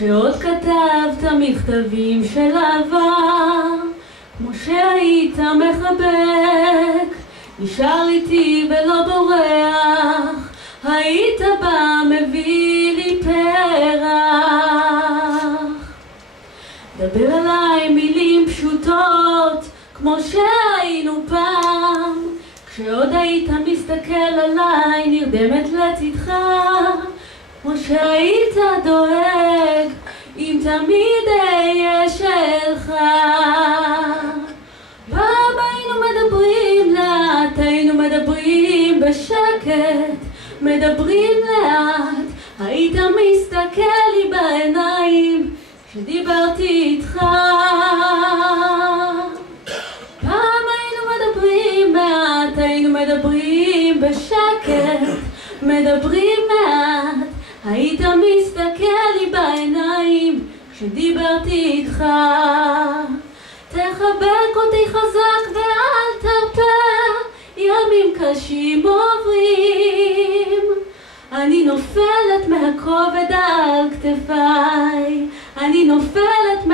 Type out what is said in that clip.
כשעוד כתבת מכתבים של אהבה, כמו שהיית מחבק, נשאר איתי ולא בורח, היית בא מביא לי פרח. דבר אליי מילים פשוטות, כמו שהיינו פעם, כשעוד היית מסתכל עליי נרדמת לצדך, כמו שהיית דואג אם תמיד אהיה שלך. פעם היינו מדברים לאט, היינו מדברים בשקט, מדברים לאט, היית מסתכל לי בעיניים כשדיברתי איתך. פעם היינו מדברים מעט, היינו מדברים בשקט, מדברים מעט, היית מסתכל לי בעיניים כשדיברתי איתך. תחבק אותי חזק ואל תרפה, ימים קשים עוברים, אני נופלת מהכובד על כתפיי, אני נופלת